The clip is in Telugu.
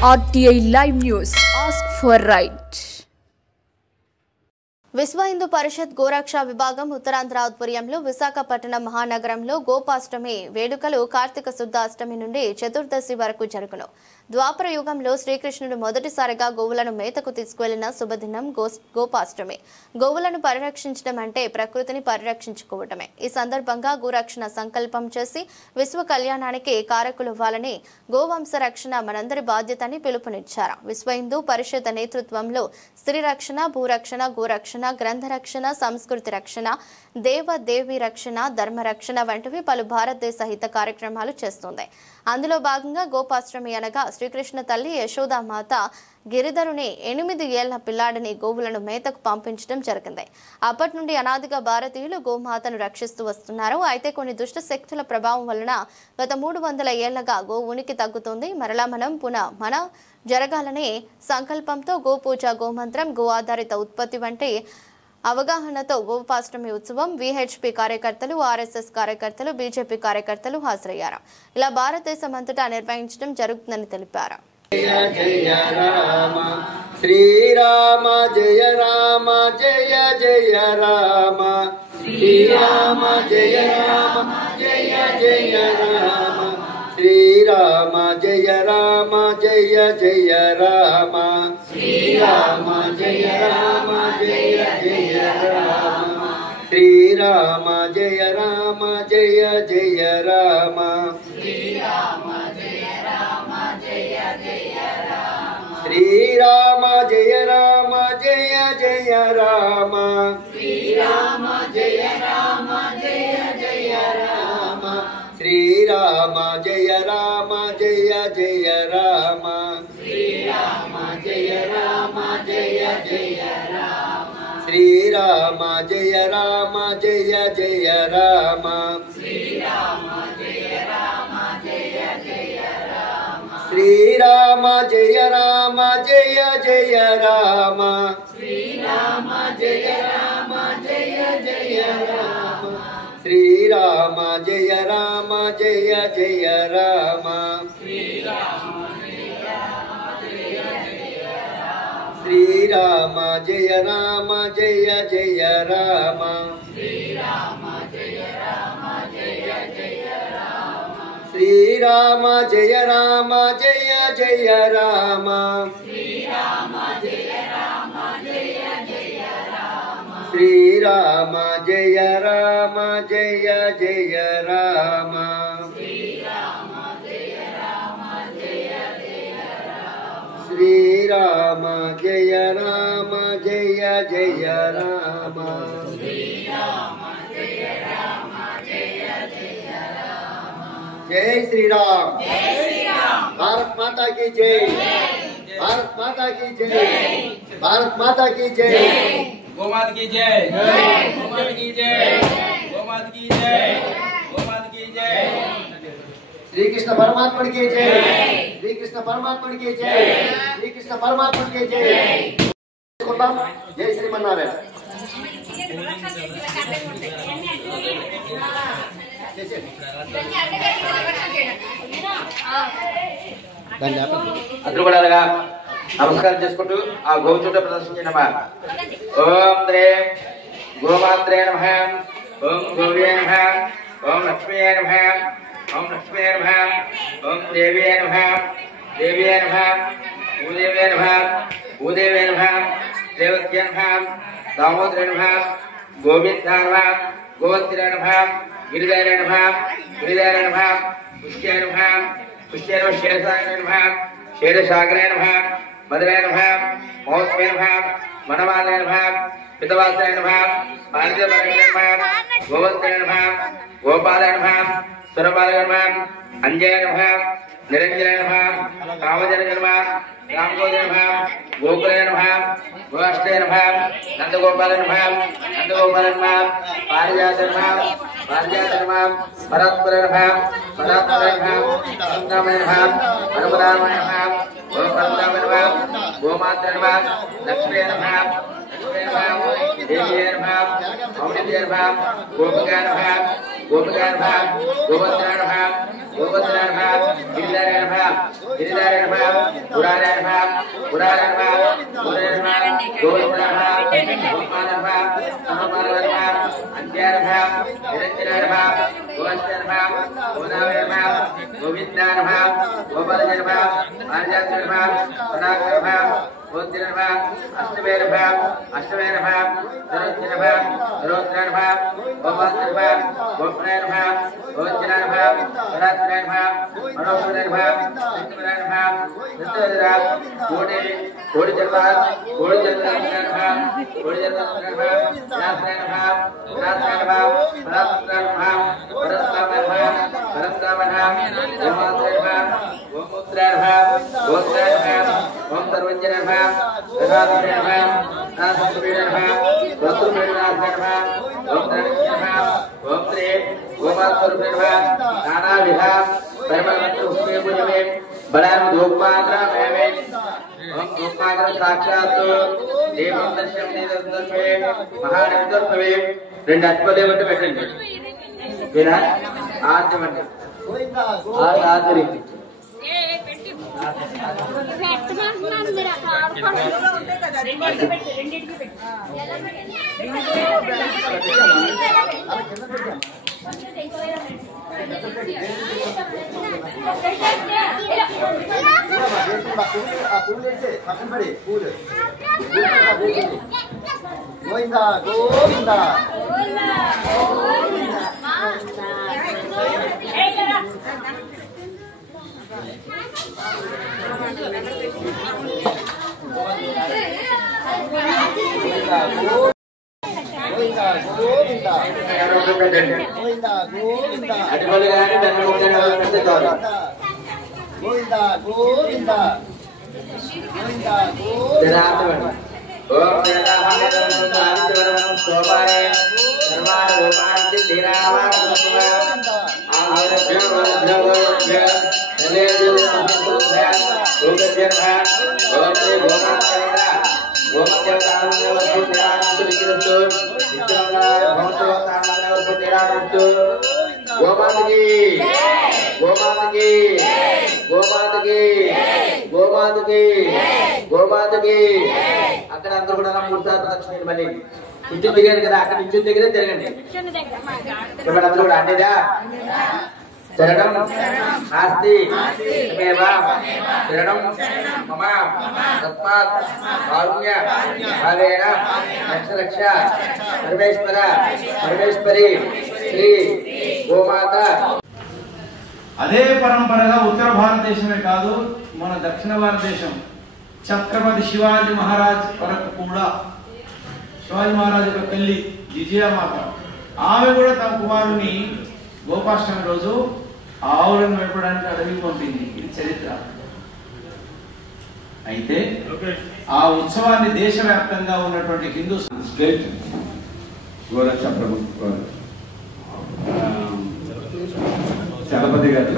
RTI Live News. Ask for right. విశ్వ హిందూ పరిషత్ గోరక్ష విభాగం ఉత్తరాంధ్ర ఆధ్వర్యంలో విశాఖపట్నం మహానగరంలో గోపాష్టమి వేడుకలు కార్తీక శుద్ధ అష్టమి నుండి చతుర్దశి వరకు జరుగును. ద్వాపర యుగంలో శ్రీకృష్ణుడు మొదటిసారిగా గోవులను మేతకు తీసుకువెళ్లిన శుభదినం గోపాష్టమి. గోవులను పరిరక్షించడం అంటే ప్రకృతిని పరిరక్షించుకోవటమే. ఈ సందర్భంగా గోరక్షణ సంకల్పం చేసి విశ్వ కళ్యాణానికి కారకులవ్వాలని, గోవంశ రక్షణ మనందరి బాధ్యతని పిలుపునిచ్చారు. విశ్వ హిందూ పరిషత్ నేతృత్వంలో స్త్రీ రక్షణ, భూరక్షణ, గోరక్షణ, గ్రంథ రక్షణ, సంస్కృతి రక్షణ, దేవదేవి రక్షణ, ధర్మ రక్షణ వంటివి పలు భారతదేశ హిత కార్యక్రమాలు చేస్తుంది. అందులో భాగంగా గోపాష్టమి అనగా శ్రీకృష్ణ తల్లి యశోదామాత గిరిధరుని 8 ఏళ్ల పిల్లాడిని గోవులను మేతకు పంపించడం జరిగింది. అప్పటి నుండి అనాదిగా భారతీయులు గోమాతను రక్షిస్తూ వస్తున్నారు. అయితే కొన్ని దుష్ట శక్తుల ప్రభావం వలన గత 300 ఏళ్లగా గో ఉనికి తగ్గుతుంది. మరలా మన జరగాలనే సంకల్పంతో గోపూజ, గోమంత్రం, గో ఆధారిత ఉత్పత్తి వంటి అవగాహనతో గోపాష్టమి ఉత్సవం విహెచ్పి కార్యకర్తలు, ఆర్ఎస్ఎస్ కార్యకర్తలు, బీజేపీ కార్యకర్తలు హాజరయ్యారు. ఇలా భారతదేశం అంతటా నిర్వహించడం జరుగుతుందని తెలిపారు. జయ జయ రామ శ్రీరామ, జయ రామ జయ జయ రామ శ్రీరామ, జయ రామ జయ జయ రామ శ్రీరామ, జయ రామ జయ జయ రామ శ్రీరామ, జయ రామ జయ జయ రామ శ్రీరామ, జయ రామ జయ జయ రామ శ్రీరామ, జయ రామ జయ జయ రామ శ్రీరామ, జయ రామ జయ జయ రామ శ్రీరామ, జయ రామ జయ జయ రామ శ్రీరామ, జయ రామ జయ జయ రామ శ్రీరామ, జయ రామ జయ జయ రామ శ్రీరామ, జయ రామ జయ జయ రామ శ్రీరామ, జయ రామ జయ జయ రామ శ్రీరామ, జయ రామ జయ జయ రామ శ్రీరామ, జయ రామ జయ జయ రామ శ్రీరామ, జయ రామ జయ జయ రామ శ్రీరామ, శ్రీరామ, జయ రామ జయ జయ రామ శ్రీరామ, జయ రామ జయ జయ రామ శ్రీరామ, జయ రామ జయ జయ రామ శ్రీరామ, జయ రామ జయ జయ రామ శ్రీరామ, జయ రామ జయ జయ రామ శ్రీరామ, జయ రామ జయ జయ రామ శ్రీరామ, జయ రామ జయ జయ రామ శ్రీరామ, జయ రామ జయ జయ రామ జై శ్రీరామ్, జై శ్రీరామ్, భారత్ మాతా की जय, भारत माता की जय, भारत माता की जय, गोमाता की जय, गोमाता की जय, गोमाता की जय, गोमाता की जय, श्री कृष्ण परमात्मा की जय, श्री कृष्ण परमात्मा की जय, श्री कृष्ण परमात्मा की जय, जय श्रीमन्नारायण. అదృపడాలుగా నమస్కారం చేసుకుంటూ ఆ గోవు చుట్టూ ప్రదర్శించండి. ఓం శ్రీ గోమాత్రే నమః, ఓం గౌర్యే నమః, ఓం లక్ష్మీ నమః, ఓం లక్ష్మీ నమః, ఓం దేవీ నమః, దేవీ నమః, భూదేవీ నమః, భూదేవీ నమః, దేవత్యే నమః, దామోదరే నమః, గోవిందాయ నమః, గోవత్రే నమః, గిరిధరే నమః, గిరిధరే నమః, పుష్యే నమః, పుష్యే నమః, శేషసాగరే నమః, శేషసాగరే నమః, మధురే నమః, మహోత్సవే నమః, మనమాలే నమః, పితవాసే నమః, పార్వతీపరమే నమః, గోవత్రే నమః, గోపాలే నమః, సురపాలే నమః, అంజయ నమః, నిరంజన నమః, కామజన నమః, రామగోదే నమః, గోకులే నమః, గోష్ఠే నమః, నందగోపాల నమః, నందగోపాల నమః, పారిజాత నమః, పారిజాత నమః, పరాత్పర నమః, పరాత్పర నమః, సంగమ నమః, అనుపదామ నమః, గోపరదామ నమః, గోమాత్ర నమః, లక్ష్మీ నమః, లక్ష్మీ నమః, దేవీ నమః, అమృతే నమః, గోపగా నమః, గోపగా నమః, గోవత్ర నమః, गिरिधारे नमः, गिरिधारे नमः, पुराय गोदावरी नमः गोविंदाय नमः गोपालाय नमः आर्याय नमः परागाय नमः गोत्रे नमः अष्टमे नमः सरोज्ञे नमः रोद्राय नमः गोपालाय नमः गोपनाय नमः गोज्जनाय नमः परात्राय नमः मनोहराय नमः सिद्धराय नमः सिद्धराय कोटि कोटि जन्माय नमः कोटि जन्माय नमः व्यासाय नमः व्यासाय नमः परात्राय नमः परस्तामाय नमः परस्तामाय नमः गोमात्राय नमः गोमूत्राय नमः गोत्राय नमः ओम सर्वज्ञाय नमः ददात्रे नमः नासुरे नमः वसुरे नमः ओम धनज्ञाय नमः ओम त्रे गोमात्रे नमः नानाविधा सर्वमंत्र उसमें पूजने बड़ा धूपमात्रा में ओम धूपमात्रा साक्षात देवं दर्शन देवदर्शने महानंदर्शने రెండు అట్పలే వంట పెట్టండి వినా ఆర్జవంట ఆదరి పెట్టి పెట్టమంటున్నాను మీరు ఆవిడలో ఉంటాయి కదా రెండింటికి పెట్టి గోవిందా గోవిందా అక్కడ అందరూ కూడా 3 సార్లు ప్రదక్షిణ మళ్ళీ ఇంటి దిగారు కదా అక్కడ ఇంటి దగ్గరే తిరగండి ఇప్పుడు అందరూ కూడా అంటేదా శరణం నాస్తి తమేవ శరణం మమ తస్మాత్ కారుణ్య భావేన రక్ష పరమేశ్వర పరమేశ్వరి శ్రీ గోమాత. అదే పరంపరగా ఉత్తర భారతదేశమే కాదు మన దక్షిణ భారతదేశం ఛత్రపతి శివాజీ మహారాజ్ వరకు కూడా శివాజీ మహారాజ్ యొక్క తల్లి విజయమాత ఆమె కూడా తమ కుమారుని గోపాష్టమి రోజు ఆవులను మేపడానికి అడవికి పంపింది. ఇది చరిత్ర. అయితే ఆ ఉత్సవాన్ని దేశవ్యాప్తంగా ఉన్నటువంటి హిందూ స్టేట్ గోరక్ష ప్రభుత్వ చలపతి గారి